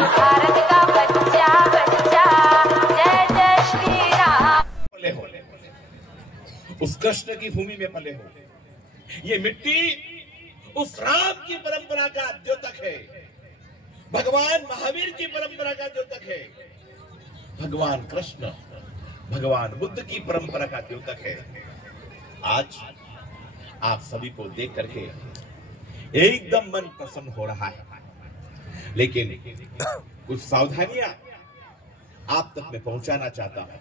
भारत का बच्चा बच्चा जय जय श्री राम। पले हो, उस कृष्ण की भूमि में पले हो। ये मिट्टी उस राम की परंपरा का द्योतक है, भगवान महावीर की परंपरा का द्योतक है, भगवान कृष्ण भगवान बुद्ध की परंपरा का द्योतक है। आज आप सभी को देख करके एकदम मन प्रसन्न हो रहा है, लेकिन कुछ सावधानियां आप तक मैं पहुंचाना चाहता हूं।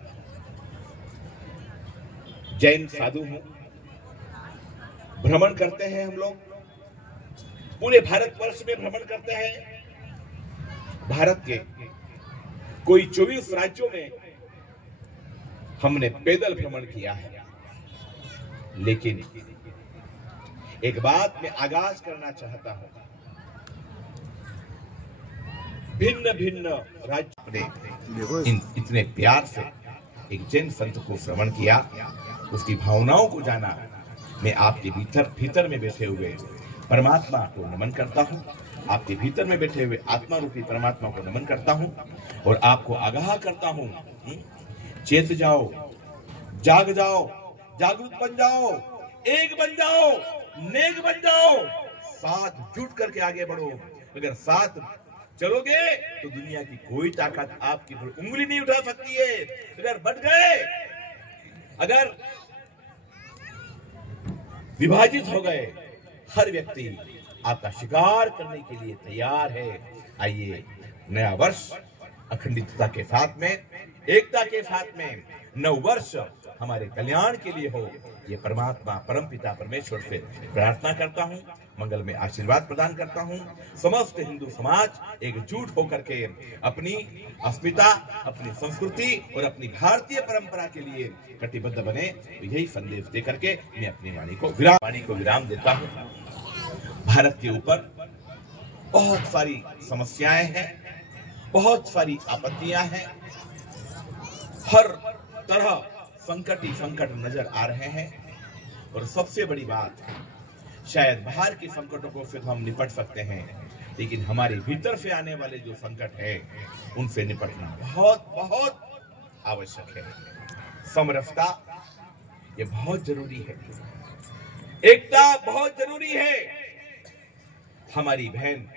जैन साधु हूं, भ्रमण करते हैं हम लोग, पूरे भारतवर्ष में भ्रमण करते हैं। भारत के कोई 24 राज्यों में हमने पैदल भ्रमण किया है। लेकिन एक बात मैं आगाज करना चाहता हूं, भिन्न भिन्न राज्यों ने इतने प्यार से एक जैन संत को श्रवण किया, उसकी भावनाओं को जाना। मैं आपके भीतर में बैठे हुए परमात्मा को नमन करता हूं, आपके भीतर में बैठे हुए आत्मा रूपी परमात्मा को नमन करता हूं और आपको आगाह करता हूं, चेत जाओ, जाग जाओ, जागरूक बन जाओ, एक बन जाओ, नेक बन जाओ, साथ जुट करके आगे बढ़ो। अगर साथ चलोगे तो दुनिया की कोई ताकत आपकी उंगली नहीं उठा सकती है। अगर बढ़ गए, अगर विभाजित हो गए, हर व्यक्ति आपका शिकार करने के लिए तैयार है। आइए नया वर्ष अखंडितता के साथ में, एकता के साथ में, नव वर्ष हमारे कल्याण के लिए हो, ये परमात्मा परमपिता परमेश्वर से प्रार्थना करता हूँ, मंगल में आशीर्वाद प्रदान करता हूँ। समस्त हिंदू समाज एकजुट होकर के अपनी अस्मिता, अपनी संस्कृति और अपनी भारतीय परंपरा के लिए कटिबद्ध बने, यही संदेश देकर के मैं अपनी वाणी को विराम देता हूँ। भारत के ऊपर बहुत सारी समस्याएं हैं, बहुत सारी आपत्तियां हैं, हर तरह संकट ही संकट नजर आ रहे हैं। और सबसे बड़ी बात, शायद बाहर के संकटों को से हम निपट सकते हैं, लेकिन हमारे भीतर से आने वाले जो संकट है उनसे निपटना बहुत बहुत आवश्यक है। समरसता ये बहुत जरूरी है, एकता बहुत जरूरी है। हमारी बहन,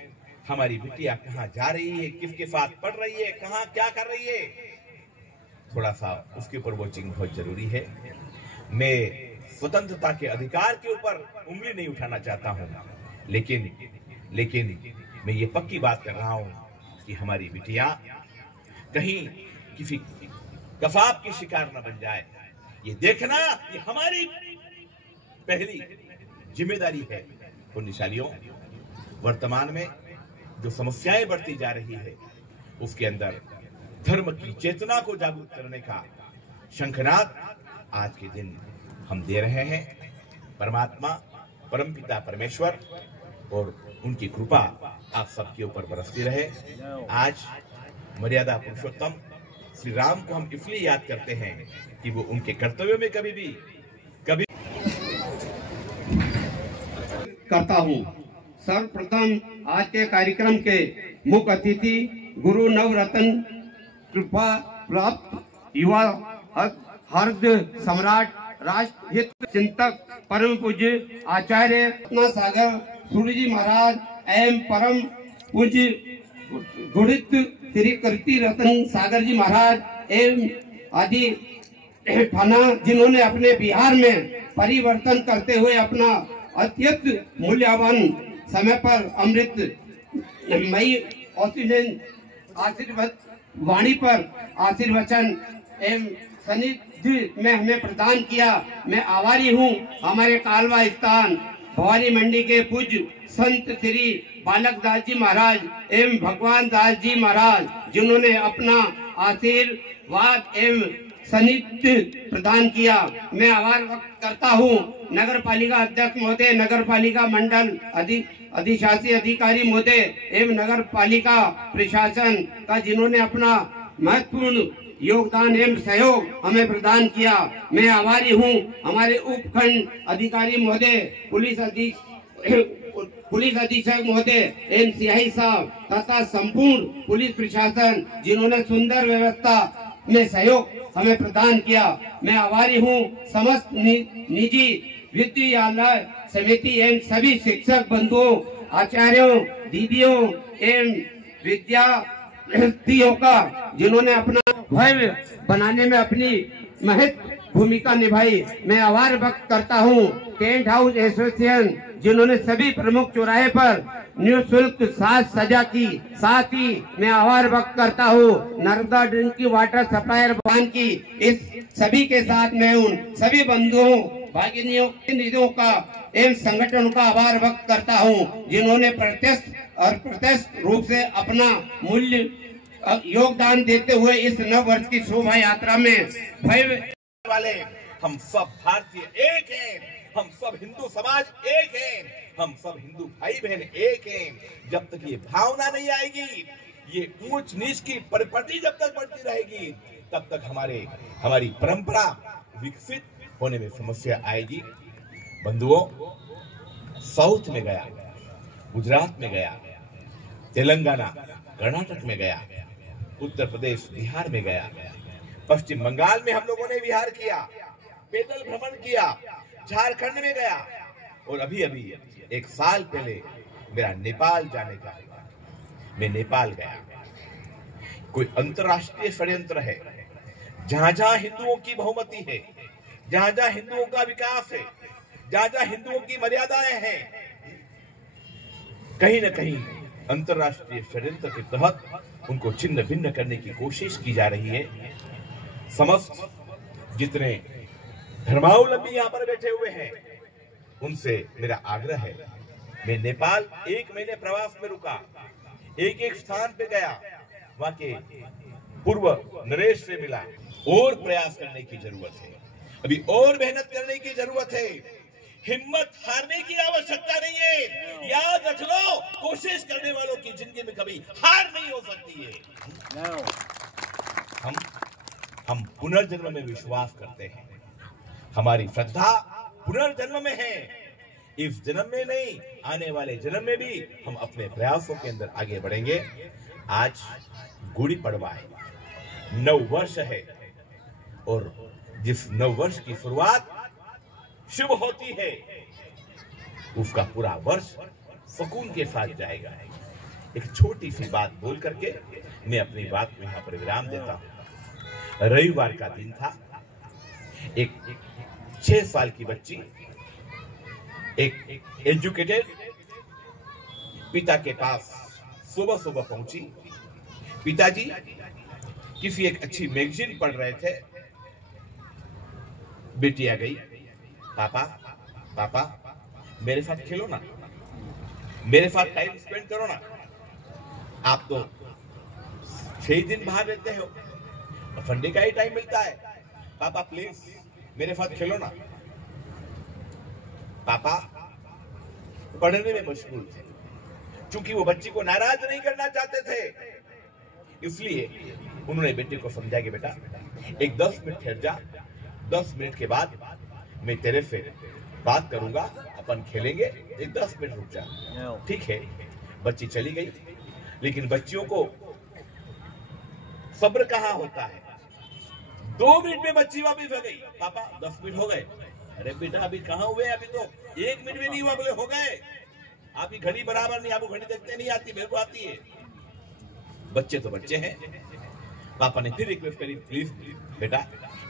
हमारी बिटिया कहाँ जा रही है, किसके साथ पढ़ रही है, कहाँ क्या कर रही है, थोड़ा सा उसके ऊपर वॉचिंग बहुत जरूरी है। मैं स्वतंत्रता के अधिकार के ऊपर उंगली नहीं उठाना चाहता हूं, लेकिन मैं ये पक्की बात कर रहा हूं कि हमारी बिटिया कहीं किसी कसाब की शिकार न बन जाए। ये देखना ये हमारी पहली जिम्मेदारी है। पुण्यशालियों, वर्तमान में जो समस्याएं बढ़ती जा रही है, उसके अंदर धर्म की चेतना को जागरूक करने का शंखनाद आज के दिन हम दे रहे हैं। परमात्मा परमपिता परमेश्वर और उनकी कृपा आप सबके ऊपर बरसती रहे। आज मर्यादा पुरुषोत्तम श्री राम को हम इसलिए याद करते हैं कि वो उनके कर्तव्यों में कभी करता हूँ। सर्वप्रथम आज के कार्यक्रम के मुख्य अतिथि गुरु नवरत्न कृपा प्राप्त युवा हर्द सम्राट राष्ट्रहित चिंतक परम पूज्य आचार्य रत्ना सागर सूर्य जी महाराज एवं परम पूज्य गुणित श्री कीर्ति रत्न सागर जी महाराज एवं आदि थाना, जिन्होंने अपने बिहार में परिवर्तन करते हुए अपना अत्यंत मूल्यवान समय पर अमृतमयी आशीर्वाद वाणी पर आशीर्वचन एवं सानिध्य में हमें प्रदान किया। मैं आभारी हूँ हमारे कालवा स्थान भवानी मंडी के पूज्य संत श्री बालक दास जी महाराज एवं भगवान दास जी महाराज, जिन्होंने अपना आशीर्वाद एवं सानिध्य प्रदान किया। मैं आभार व्यक्त करता हूँ नगर पालिका अध्यक्ष महोदय, नगर पालिका मंडल अधिशासी अधिकारी महोदय एवं नगर पालिका प्रशासन का, जिन्होंने अपना महत्वपूर्ण योगदान एवं सहयोग हमें प्रदान किया। मैं आभारी हूँ हमारे उपखंड अधिकारी महोदय, पुलिस पुलिस अधीक्षक महोदय एम सियाही साहब तथा संपूर्ण पुलिस प्रशासन जिन्होंने सुंदर व्यवस्था में सहयोग हमें प्रदान किया। मैं आभारी हूँ समस्त निजी विद्यालय समिति एवं सभी शिक्षक बंधुओं, आचार्यों, दीदियों एवं विद्यार्थियों का जिन्होंने अपना भव्य बनाने में अपनी महत्वपूर्ण भूमिका निभाई। मैं आभार व्यक्त करता हूँ टेंट हाउस एसोसिएशन जिन्होंने सभी प्रमुख चौराहे पर निःशुल्क साज सजा की। साथ ही मैं आभार व्यक्त करता हूँ नर्मदा ड्रिंकिंग वाटर सप्लायर भवन की। इस सभी के साथ मैं उन सभी बंधुओं, भागिनियों, प्रतिनिधियों का एवं संगठन का आभार व्यक्त करता हूँ जिन्होंने प्रत्यक्ष और प्रत्यक्ष रूप से अपना मूल्य योगदान देते हुए इस नव वर्ष की शोभा यात्रा में भव्य वाले हम सब भारतीय एक हैं, हम सब हिंदू समाज एक हैं, हम सब हिंदू भाई बहन एक हैं। जब तक ये भावना नहीं आएगी, ये ऊंच नीच की परिपति जब तक बढ़ती रहेगी, तब तक हमारी परंपरा विकसित होने में समस्या आएगी। बंधुओं, साउथ में गया, गुजरात में गया, तेलंगाना कर्नाटक में गया, उत्तर प्रदेश बिहार में गया, पश्चिम बंगाल में हम लोगों ने विहार किया, पैदल भ्रमण किया, झारखंड में गया और अभी एक साल पहले मेरा नेपाल जाने का। मैं नेपाल गया। कोई अंतर्राष्ट्रीय षड्यंत्र है। जहां जहां हिंदुओं की बहुमति है, जहां जहां हिंदुओं का विकास है, जहां जहां हिंदुओं की मर्यादाएं हैं, कहीं न कहीं अंतर्राष्ट्रीय षड्यंत्र के तहत उनको छिन्न भिन्न करने की कोशिश की जा रही है। समस्त जितने धर्मावलंबी यहाँ पर बैठे हुए हैं, उनसे मेरा आग्रह है। मैं नेपाल 1 महीने प्रवास में रुका, एक स्थान पे गया, वहां के पूर्व नरेश से मिला। और प्रयास करने की जरूरत है, अभी और मेहनत करने की जरूरत है। हिम्मत हारने की आवश्यकता नहीं है। याद रख लो, कोशिश करने वालों की जिंदगी में कभी हार नहीं हो सकती है। हम पुनर्जन्म में विश्वास करते हैं। हमारी श्रद्धा पुनर्जन्म में है। इस जन्म में नहीं, आने वाले जन्म में भी हम अपने प्रयासों के अंदर आगे बढ़ेंगे। आज गुड़ी पड़वा है, नव वर्ष है, और जिस नव वर्ष की शुरुआत शुभ होती है, उसका पूरा वर्ष सुकून के साथ जाएगा। एक छोटी सी बात बोल करके मैं अपनी बात को यहाँ पर विराम देता हूँ। रविवार का दिन था। एक 6 साल की बच्ची एक एजुकेटेड पिता के पास सुबह सुबह पहुंची। पिताजी किसी एक अच्छी मैगजीन पढ़ रहे थे। बेटी आ गई, पापा मेरे साथ खेलो ना, मेरे साथ टाइम स्पेंड करो ना। आप तो 6 दिन बाहर रहते हो, संडे का ही टाइम मिलता है। पापा प्लीज मेरे साथ खेलो ना। पापा पढ़ने में मशगूल थे। चूंकि वो बच्ची को नाराज नहीं करना चाहते थे, इसलिए उन्होंने बेटे को समझाया कि बेटा एक 10 मिनट ठहर जा, 10 मिनट के बाद मैं तेरे से बात करूंगा, अपन खेलेंगे, एक 10 मिनट रुक जा। ठीक है। बच्ची चली गई, लेकिन बच्चियों को सब्र कहाँ होता है। 2 मिनट में बच्ची वापस आ गई। पापा 10 मिनट हो गए। अरे बेटा अभी कहाँ हुए, अभी तो 1 मिनट में नहीं हुआ, बोले हो गए। आपकी घड़ी बराबर नहीं, आपको घड़ी देखते नहीं आती, मेरे को आती है। बच्चे तो बच्चे हैं। पापा ने फिर रिक्वेस्ट करी, प्लीज बेटा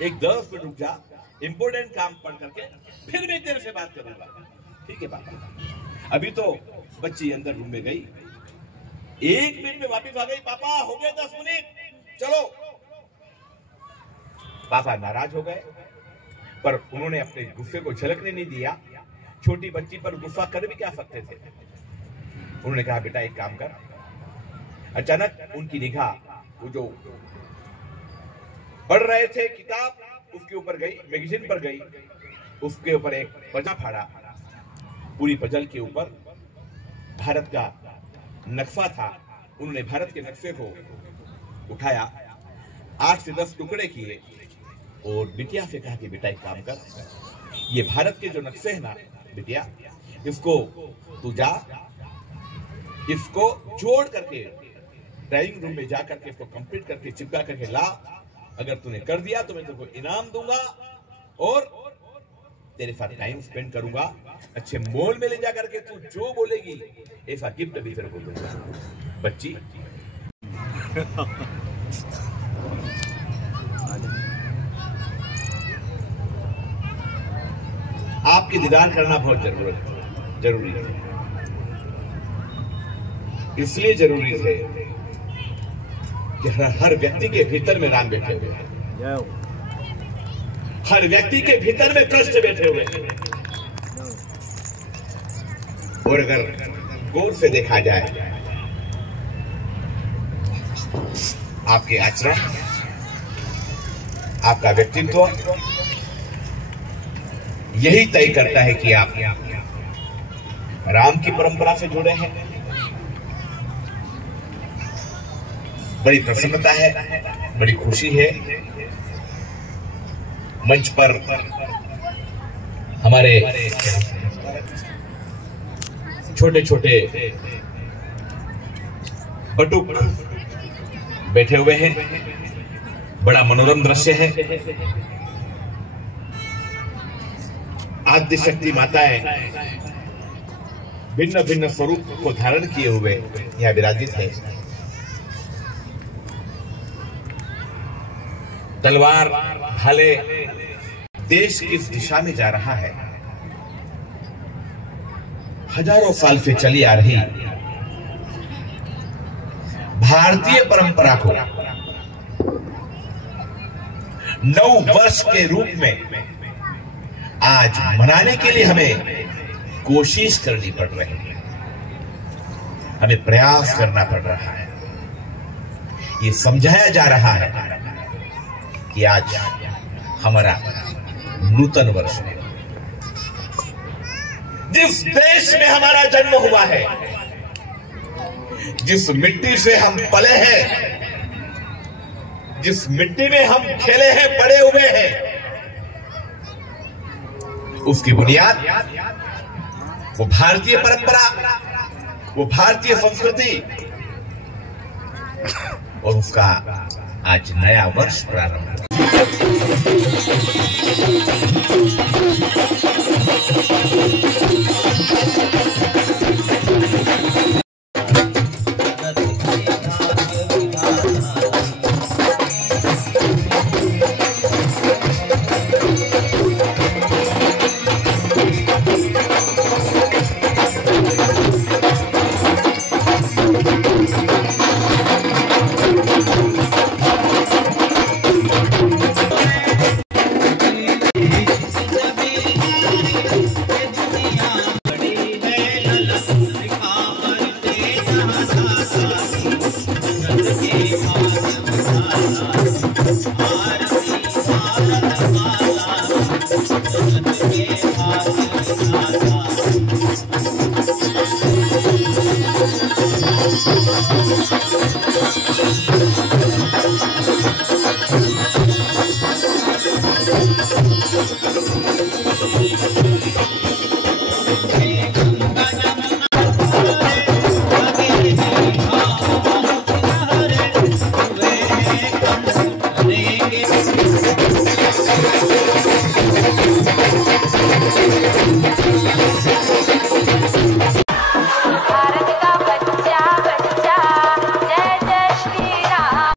एक 10 मिनट रुक जा, इंपोर्टेंट काम पढ़ करके फिर मैं तेरे से बात करूंगा। ठीक है पापा। अभी तो बच्ची अंदर रूम में गई, 1 मिनट में वापस आ गई। पापा हो गए 10 मिनट, चलो। पापा नाराज हो गए, पर उन्होंने अपने गुस्से को झलकने नहीं दिया। छोटी बच्ची पर गुस्सा कर भी क्या सकते थे। उन्होंने कहा बेटा एक काम कर। अचानक उनकी निगाह वो जो पढ़ रहे थे किताब, उसके ऊपर गई, मैगजीन पर गई। उसके ऊपर एक पजा फाड़ा। पूरी पजल के ऊपर भारत का नक्शा था। उन्होंने भारत के नक्शे को उठाया, 8 से 10 टुकड़े किए और बिटिया से कहा कि बेटा एक काम कर, ये भारत के जो नक्शे है ना बिटिया, इसको तू जा इसको जोड़ करके ड्राइंग रूम में जा करके इसको कंप्लीट करके चिपका करके ला। अगर तूने कर दिया तो मैं तुमको इनाम दूंगा और तेरे साथ टाइम स्पेंड करूंगा। अच्छे मॉल में ले जा करके तू जो बोलेगी ऐसा गिफ्ट भी तेरे को दूंगा। बच्ची आपके दीदार करना बहुत जरूरी है। इसलिए जरूरी है कि हर व्यक्ति के भीतर में राम बैठे हुए हैं, हर व्यक्ति के भीतर में कृष्ण बैठे हुए हैं। और अगर गौर से देखा जाए आपके आचरण, आपका व्यक्तित्व यही तय करता है कि आप राम की परंपरा से जुड़े हैं। बड़ी प्रसन्नता है, बड़ी खुशी है मंच पर हमारे छोटे छोटे बटुक बैठे हुए हैं। बड़ा मनोरम दृश्य है। आद्य शक्ति माताएं भिन्न भिन्न स्वरूप को धारण किए हुए यहाँ विराजित है। तलवार भाले, देश किस दिशा में जा रहा है, हजारों साल से चली आ रही भारतीय परंपरा को 9 वर्ष के रूप में आज मनाने के लिए हमें कोशिश करनी पड़ रही है, हमें प्रयास करना पड़ रहा है। ये समझाया जा रहा है कि आज हमारा नूतन वर्ष है। जिस देश में हमारा जन्म हुआ है, जिस मिट्टी से हम पले हैं, जिस मिट्टी में हम खेले हैं, बड़े हुए हैं, उसकी बुनियाद वो भारतीय परंपरा, वो भारतीय संस्कृति और उसका आज नया वर्ष प्रारंभ हुआ।